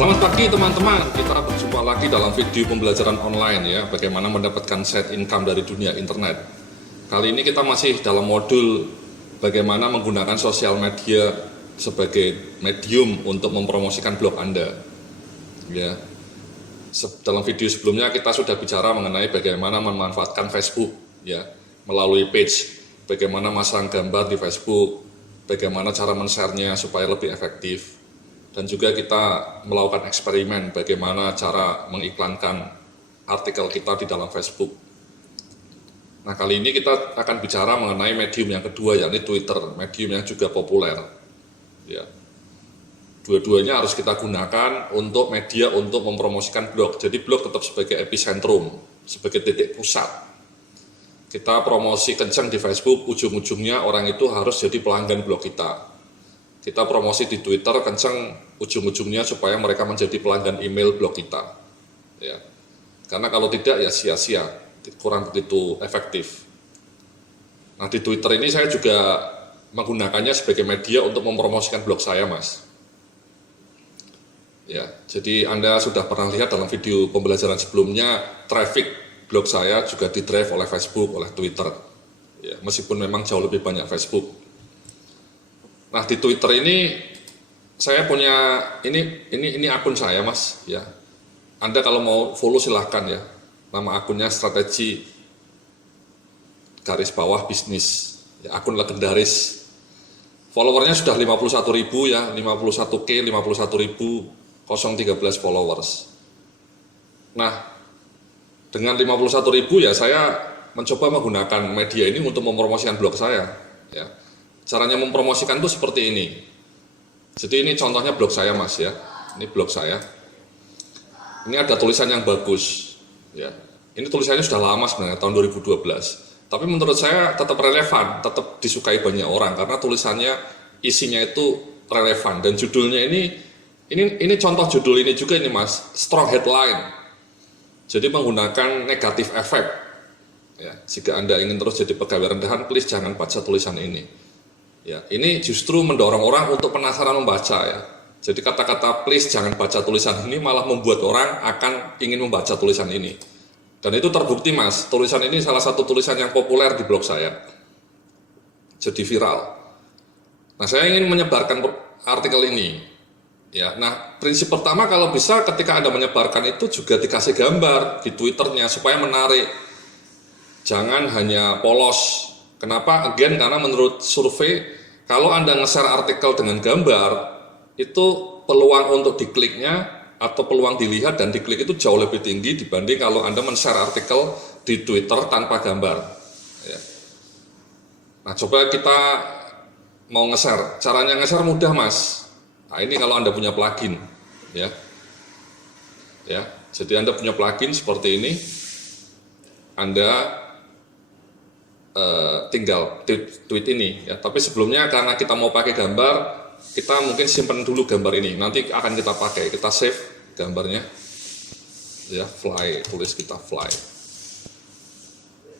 Selamat pagi teman-teman, kita berjumpa lagi dalam video pembelajaran online ya, bagaimana mendapatkan side income dari dunia internet. Kali ini kita masih dalam modul bagaimana menggunakan sosial media sebagai medium untuk mempromosikan blog Anda. Ya. Dalam video sebelumnya kita sudah bicara mengenai bagaimana memanfaatkan Facebook ya, melalui page, bagaimana masang gambar di Facebook, bagaimana cara men-share-nya supaya lebih efektif. Dan juga kita melakukan eksperimen bagaimana cara mengiklankan artikel kita di dalam Facebook. Nah, kali ini kita akan bicara mengenai medium yang kedua, yakni Twitter, medium yang juga populer. Ya. Dua-duanya harus kita gunakan untuk media untuk mempromosikan blog. Jadi blog tetap sebagai epicentrum, sebagai titik pusat. Kita promosi kencang di Facebook, ujung-ujungnya orang itu harus jadi pelanggan blog kita. Kita promosi di Twitter kencang, ujung-ujungnya supaya mereka menjadi pelanggan email blog kita. Ya. Karena kalau tidak ya sia-sia, kurang begitu efektif. Nah, di Twitter ini saya juga menggunakannya sebagai media untuk mempromosikan blog saya, Mas. Ya, jadi Anda sudah pernah lihat dalam video pembelajaran sebelumnya, traffic blog saya juga di-drive oleh Facebook, oleh Twitter. Ya, meskipun memang jauh lebih banyak Facebook. Nah, di Twitter ini saya punya ini akun saya, Mas, ya. Anda kalau mau follow silahkan ya. Nama akunnya strategi garis bawah bisnis. Ya, akun legendaris. Followernya sudah 51.000 ya, 51K, 51.013 followers. Nah, dengan 51.000 ya saya mencoba menggunakan media ini untuk mempromosikan blog saya, ya. Caranya mempromosikan itu seperti ini. Jadi ini contohnya blog saya, Mas, ya. Ini blog saya. Ini ada tulisan yang bagus, ya. Ini tulisannya sudah lama sebenarnya, tahun 2012. Tapi menurut saya tetap relevan, tetap disukai banyak orang karena tulisannya isinya itu relevan dan judulnya ini contoh judul ini juga ini, Mas. Strong headline. Jadi menggunakan negatif efek. Ya, jika Anda ingin terus jadi pegawai rendahan, please jangan baca tulisan ini. Ya, ini justru mendorong orang untuk penasaran membaca ya. Jadi kata-kata please jangan baca tulisan ini malah membuat orang akan ingin membaca tulisan ini. Dan itu terbukti, Mas, tulisan ini salah satu tulisan yang populer di blog saya. Jadi viral. Nah, saya ingin menyebarkan artikel ini. Ya, nah prinsip pertama kalau bisa ketika Anda menyebarkan itu juga dikasih gambar di Twitternya supaya menarik. Jangan hanya polos. Kenapa? Again, karena menurut survei, kalau Anda nge-share artikel dengan gambar, itu peluang untuk dikliknya atau peluang dilihat dan diklik itu jauh lebih tinggi dibanding kalau Anda men-share artikel di Twitter tanpa gambar. Ya. Nah, coba kita mau nge-share. Caranya nge-share mudah, Mas. Nah, ini kalau Anda punya plugin. Ya. Ya, jadi Anda punya plugin seperti ini. Anda tinggal tweet ini ya, tapi sebelumnya karena kita mau pakai gambar, kita mungkin simpan dulu gambar ini, nanti akan kita pakai, kita save gambarnya ya, fly, tulis kita fly,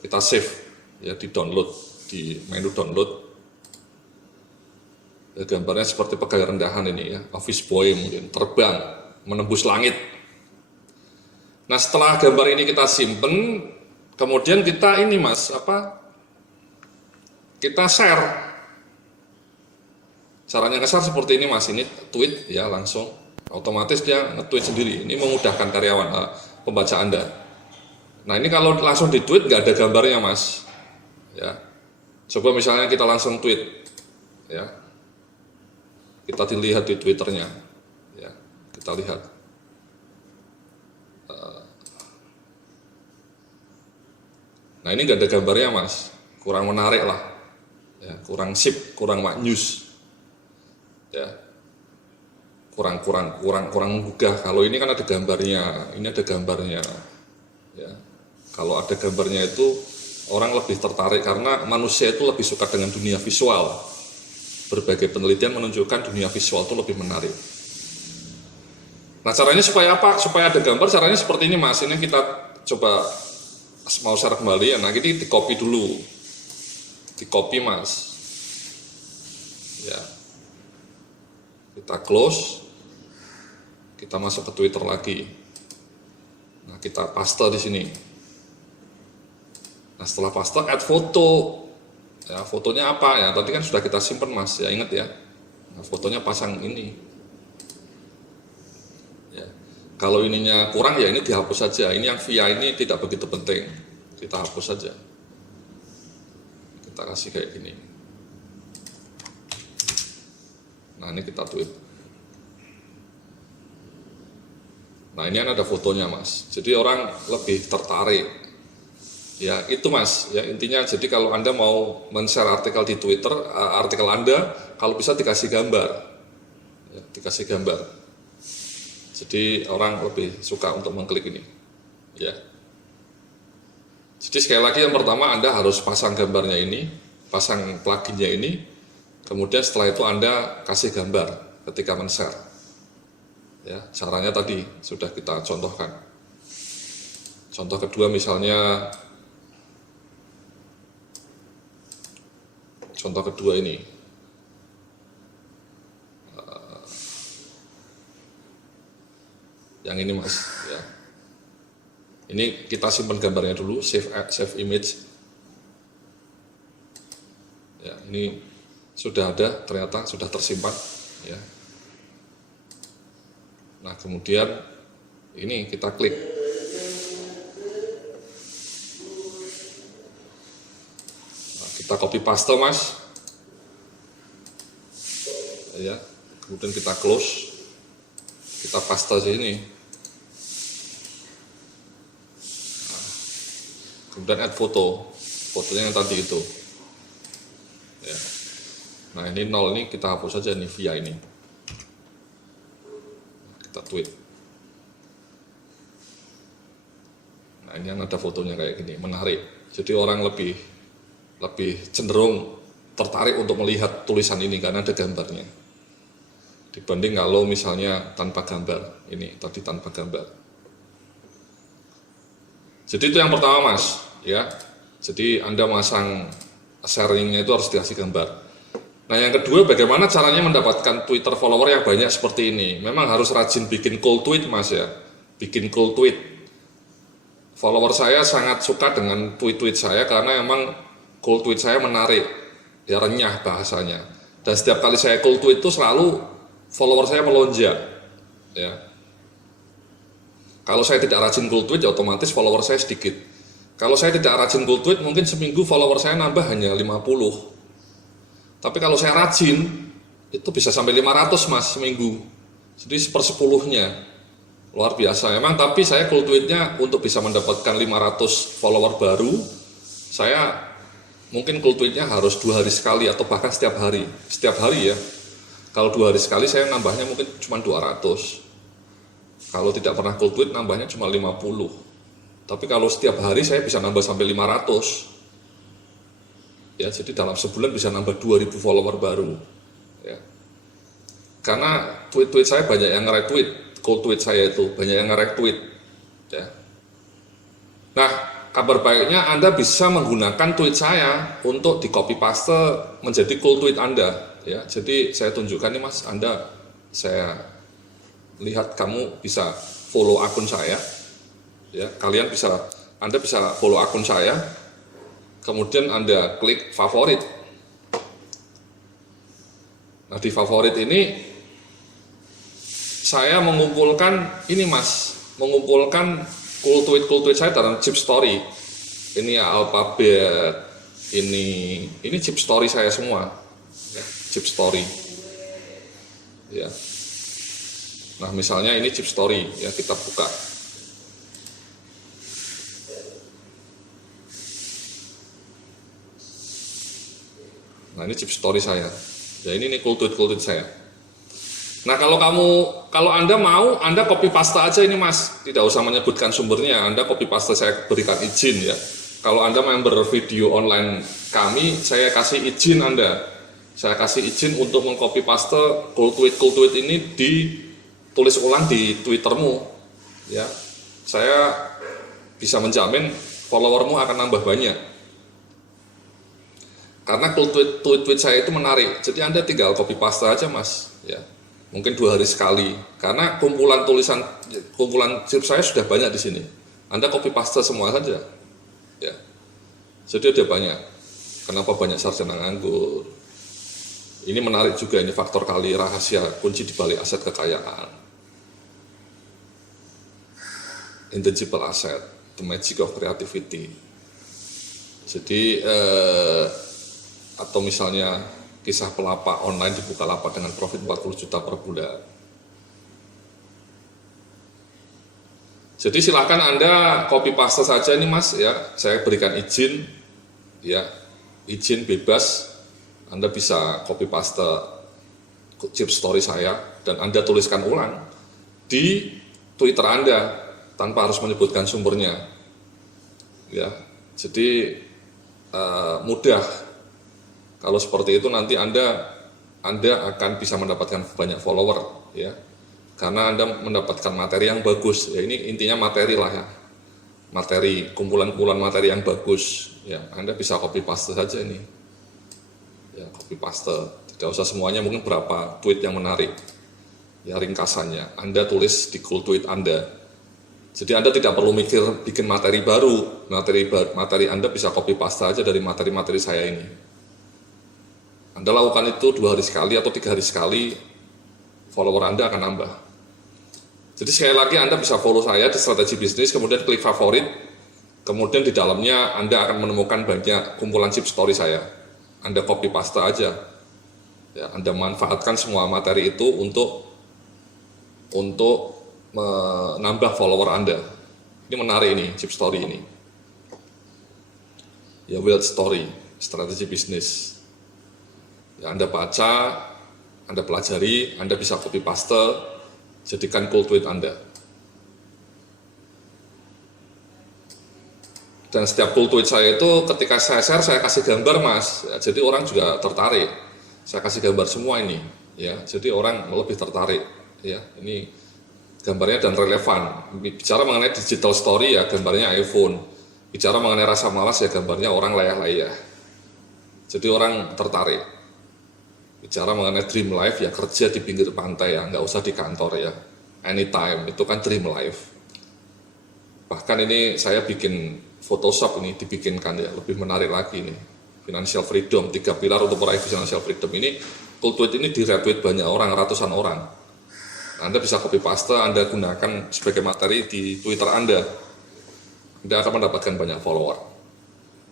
kita save ya, di download, di menu download ya, gambarnya seperti pegawai rendahan ini ya, office boy mungkin, terbang menembus langit. Nah, setelah gambar ini kita simpen, kemudian kita ini, Mas, kita share. Caranya nge-share seperti ini, Mas. Ini tweet ya, langsung otomatis dia nge-tweet sendiri. Ini memudahkan karyawan pembaca Anda. Nah, ini kalau langsung di-tweet nggak ada gambarnya, Mas. Ya. Coba misalnya kita langsung tweet ya. Kita dilihat di Twitternya. Ya, kita lihat. Nah, ini nggak ada gambarnya, Mas. Kurang menarik lah. Ya, kurang sip, kurang maknyus, ya, kurang menggugah. Kalau ini kan ada gambarnya, ini ada gambarnya, ya. Kalau ada gambarnya itu orang lebih tertarik karena manusia itu lebih suka dengan dunia visual. Berbagai penelitian menunjukkan dunia visual itu lebih menarik. Nah, caranya supaya apa? Supaya ada gambar, caranya seperti ini, Mas. Ini kita coba mau share kembali ya. Nah, ini di copy dulu. Di copy, Mas ya, kita close, Kita masuk ke Twitter lagi. Nah, kita paste di sini. Nah, setelah paste, add foto. Ya, fotonya apa ya? Tadi kan sudah kita simpan Mas, ya ingat ya. Nah, fotonya pasang ini. Ya. Kalau ininya kurang ya ini dihapus saja. Ini yang via ini tidak begitu penting. Kita hapus saja. Kita kasih kayak gini. Nah, ini kita tweet. Nah, ini kan ada fotonya Mas. Jadi orang lebih tertarik. Ya itu Mas, ya intinya jadi kalau Anda mau men-share artikel di Twitter, artikel Anda kalau bisa dikasih gambar, ya, dikasih gambar. Jadi orang lebih suka untuk mengklik ini, ya. Jadi sekali lagi yang pertama Anda harus pasang gambarnya ini, pasang pluginnya ini, kemudian setelah itu Anda kasih gambar ketika men-share. Ya, caranya tadi sudah kita contohkan. Contoh kedua misalnya. Contoh kedua ini, yang ini Mas, ya. Ini kita simpan gambarnya dulu, save image. Ya, ini sudah ada, ternyata sudah tersimpan. Ya. Nah kemudian ini kita klik. Kita copy paste Mas, ya, kemudian kita close, kita paste sini, nah, kemudian add foto, fotonya yang tadi itu, ya. Nah ini 0 ini kita hapus saja nih via ini, kita tweet. Nah ini yang ada fotonya kayak gini, menarik, jadi orang lebih cenderung tertarik untuk melihat tulisan ini karena ada gambarnya dibanding kalau misalnya tanpa gambar. Ini tadi tanpa gambar. Jadi itu yang pertama Mas, ya. Jadi Anda masang sharingnya itu harus dikasih gambar. Nah yang kedua, bagaimana caranya mendapatkan Twitter follower yang banyak seperti ini? Memang harus rajin bikin cold tweet Mas ya, bikin cold tweet. Follower saya sangat suka dengan tweet-tweet saya karena memang cold tweet saya menarik, ya renyah bahasanya. Dan setiap kali saya cold tweet itu selalu follower saya melonjak. Ya. Kalau saya tidak rajin cold tweet, ya otomatis follower saya sedikit. Kalau saya tidak rajin cold tweet, mungkin seminggu follower saya nambah hanya 50. Tapi kalau saya rajin, itu bisa sampai 500 Mas seminggu. Jadi sepersepuluhnya. Luar biasa. Emang tapi saya cold tweetnya untuk bisa mendapatkan 500 follower baru, saya mungkin cold tweetnya harus 2 hari sekali atau bahkan setiap hari ya. Kalau 2 hari sekali saya nambahnya mungkin cuma 200. Kalau tidak pernah cold tweet nambahnya cuma 50. Tapi kalau setiap hari saya bisa nambah sampai 500. Ya, jadi dalam sebulan bisa nambah 2000 follower baru. Ya. Karena tweet-tweet saya banyak yang nge-retweet, cold tweet saya itu banyak yang nge-retweet. Ya. Nah, kabar baiknya Anda bisa menggunakan tweet saya untuk di copy paste menjadi cold tweet Anda, ya. Jadi saya tunjukkan nih Mas, saya lihat kamu bisa follow akun saya, ya. Anda bisa follow akun saya, kemudian Anda klik favorit. Nah di favorit ini saya mengumpulkan ini Mas, mengumpulkan cold tweet saya dalam chip story. Ini ya alfabet, ini chip story saya semua, ya, chip story. Ya. Nah misalnya ini chip story, ya kita buka. Nah ini chip story saya. Ya ini cold tweet saya. Nah kalau Anda mau, Anda copy paste aja ini Mas, tidak usah menyebutkan sumbernya, Anda copy paste, saya berikan izin ya. Kalau Anda member video online kami, saya kasih izin Anda, saya kasih izin untuk mengcopy paste cold tweet ini ditulis ulang di Twittermu, ya. Saya bisa menjamin followermu akan nambah banyak. Karena cold tweet saya itu menarik, jadi Anda tinggal copy paste aja Mas, ya. mungkin 2 hari sekali, karena kumpulan chip saya sudah banyak di sini. Anda copy paste semua saja, ya. Jadi ada banyak. Kenapa banyak sarjana nganggur? Ini menarik juga, ini faktor kali rahasia kunci di balik aset kekayaan. Intangible asset, the magic of creativity. Jadi atau misalnya kisah pelapak online di Bukalapak dengan profit 40 juta per bulan. Jadi silahkan Anda copy paste saja ini Mas ya, saya berikan izin ya, izin bebas. Anda bisa copy paste chip story saya dan Anda tuliskan ulang di Twitter Anda tanpa harus menyebutkan sumbernya. Ya, jadi mudah. Kalau seperti itu nanti Anda akan bisa mendapatkan banyak follower ya. Karena Anda mendapatkan materi yang bagus. Ya ini intinya materi lah ya. Materi, kumpulan-kumpulan materi yang bagus ya. Anda bisa copy paste saja ini. Ya, copy paste. Tidak usah semuanya, mungkin berapa tweet yang menarik. Ya ringkasannya. Anda tulis di cool tweet Anda. Jadi Anda tidak perlu mikir bikin materi baru. Materi Anda bisa copy paste aja dari materi-materi saya ini. Anda lakukan itu 2 hari sekali atau 3 hari sekali, follower Anda akan nambah. Jadi sekali lagi Anda bisa follow saya di Strategi Bisnis, kemudian klik favorit, kemudian di dalamnya Anda akan menemukan banyak kumpulan chip story saya. Anda copy paste aja. Ya, Anda manfaatkan semua materi itu untuk menambah follower Anda. Ini menarik ini, chip story ini. Ya, wealth story, strategi bisnis. Ya, Anda baca, Anda pelajari, Anda bisa copy paste, jadikan cool tweet Anda. Dan setiap cool tweet saya itu ketika saya share, saya kasih gambar Mas. Ya, jadi orang juga tertarik. Saya kasih gambar semua ini, ya. Jadi orang lebih tertarik, ya. Ini gambarnya dan relevan. Bicara mengenai digital story ya gambarnya iPhone. Bicara mengenai rasa malas ya gambarnya orang layah-layah. Jadi orang tertarik. Bicara mengenai dream life ya kerja di pinggir pantai ya, nggak usah di kantor ya, anytime, itu kan dream life. Bahkan ini saya bikin Photoshop ini dibikinkan ya, lebih menarik lagi nih. Financial freedom, 3 pilar untuk meraih financial freedom ini, cool tweet ini di-retweet banyak orang, ratusan orang. Anda bisa copy paste, Anda gunakan sebagai materi di Twitter Anda. Anda akan mendapatkan banyak follower.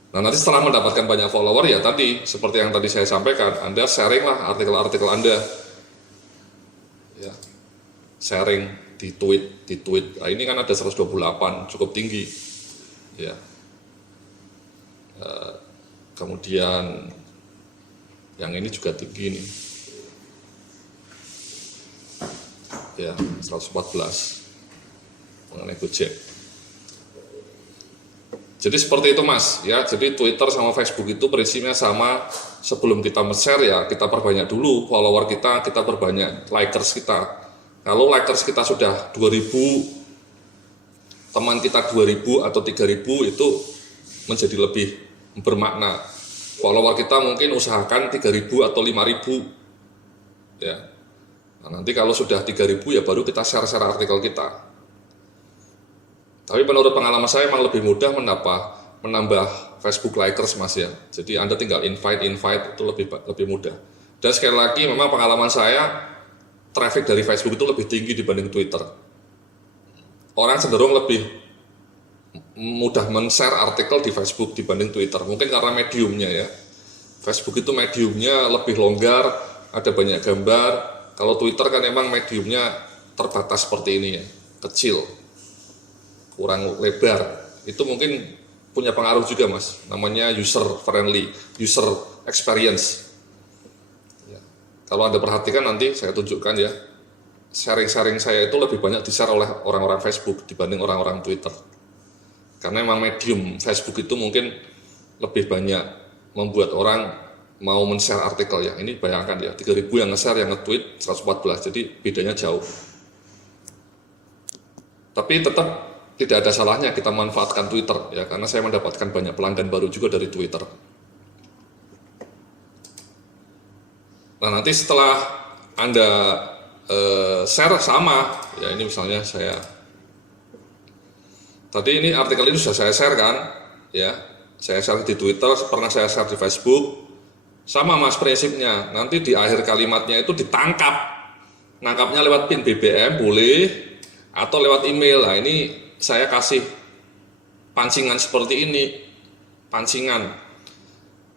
Nah nanti setelah mendapatkan banyak follower ya tadi seperti yang tadi saya sampaikan, Anda sharing lah artikel-artikel Anda, ya, sharing di tweet. Nah, ini kan ada 128 cukup tinggi, ya. Kemudian yang ini juga tinggi nih, ya 114 mengenai Gojek. Jadi seperti itu Mas, ya. Jadi Twitter sama Facebook itu prinsipnya sama. Sebelum kita share ya kita perbanyak dulu follower kita perbanyak likers kita. Kalau likers kita sudah 2000, teman kita 2000 atau 3000 itu menjadi lebih bermakna. Follower kita mungkin usahakan 3000 atau 5000, ya. Nah, nanti kalau sudah 3000 ya baru kita share artikel kita. Tapi menurut pengalaman saya memang lebih mudah menambah Facebook likers Mas ya. Jadi Anda tinggal invite itu lebih mudah. Dan sekali lagi memang pengalaman saya traffic dari Facebook itu lebih tinggi dibanding Twitter. Orang cenderung lebih mudah men-share artikel di Facebook dibanding Twitter. Mungkin karena mediumnya ya. Facebook itu mediumnya lebih longgar, ada banyak gambar. Kalau Twitter kan emang mediumnya terbatas seperti ini ya, kecil, kurang lebar. Itu mungkin punya pengaruh juga Mas, namanya user friendly, user experience ya. Kalau Anda perhatikan nanti saya tunjukkan ya, sharing saya itu lebih banyak di-share oleh orang-orang Facebook dibanding orang-orang Twitter. Karena memang medium Facebook itu mungkin lebih banyak membuat orang mau men-share artikel ya. Ini bayangkan ya, 3000 yang nge-share, yang nge-tweet 114, jadi bedanya jauh. Tapi tetap tidak ada salahnya kita manfaatkan Twitter ya, karena saya mendapatkan banyak pelanggan baru juga dari Twitter. Nah nanti setelah Anda share sama. Ya ini misalnya tadi ini artikel ini sudah saya share kan, ya saya share di Twitter, pernah saya share di Facebook. Sama mas prinsipnya, nanti di akhir kalimatnya itu ditangkap. Nangkapnya lewat PIN BBM boleh, atau lewat email. Nah ini saya kasih pancingan seperti ini, pancingan.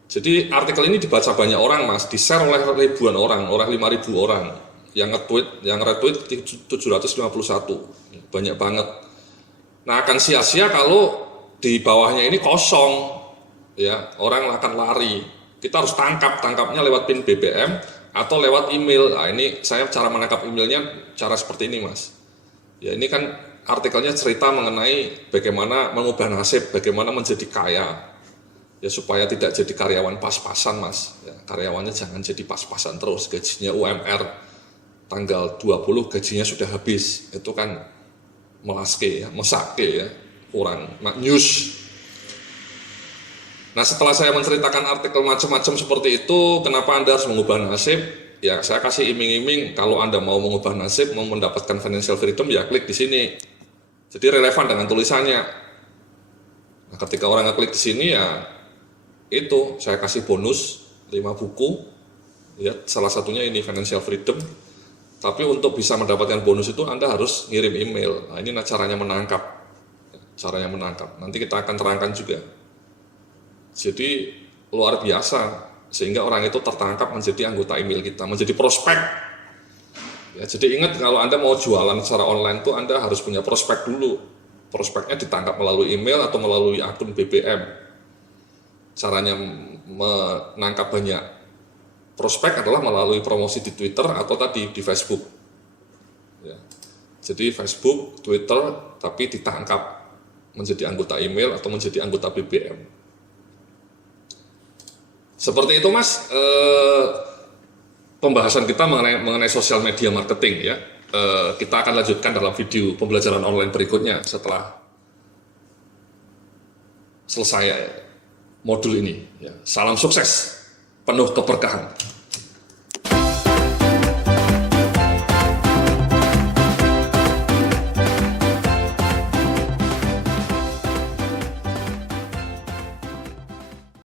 Jadi artikel ini dibaca banyak orang mas, di-share oleh ribuan orang, 5.000 orang. Yang nge-tweet, yang retweet 751, banyak banget. Nah akan sia-sia kalau di bawahnya ini kosong, ya orang akan lari. Kita harus tangkapnya lewat PIN BBM atau lewat email. Nah ini saya cara menangkap emailnya cara seperti ini mas. Ya ini kan artikelnya cerita mengenai bagaimana mengubah nasib, bagaimana menjadi kaya. Ya supaya tidak jadi karyawan pas-pasan mas. Ya, karyawannya jangan jadi pas-pasan terus, gajinya UMR tanggal 20 gajinya sudah habis. Itu kan melaske ya, mesake ya, kurang news. Nah setelah saya menceritakan artikel macam-macam seperti itu, kenapa Anda harus mengubah nasib? Ya saya kasih iming-iming, kalau Anda mau mengubah nasib, mau mendapatkan financial freedom, ya klik di sini. Jadi relevan dengan tulisannya. Nah ketika orang ngeklik di sini ya, itu saya kasih bonus 5 buku. Ya salah satunya ini financial freedom. Tapi untuk bisa mendapatkan bonus itu Anda harus ngirim email. Nah ini caranya menangkap. Nanti kita akan terangkan juga. Jadi luar biasa, sehingga orang itu tertangkap menjadi anggota email kita, menjadi prospek. Ya, jadi ingat kalau Anda mau jualan secara online tuh Anda harus punya prospek dulu. Prospeknya ditangkap melalui email atau melalui akun BBM. Caranya menangkap banyak prospek adalah melalui promosi di Twitter atau tadi di Facebook. Ya. Jadi Facebook, Twitter, tapi ditangkap menjadi anggota email atau menjadi anggota BBM. Seperti itu mas, pembahasan kita mengenai sosial media marketing ya. Kita akan lanjutkan dalam video pembelajaran online berikutnya setelah selesai modul ini. Ya. Salam sukses, penuh keberkahan.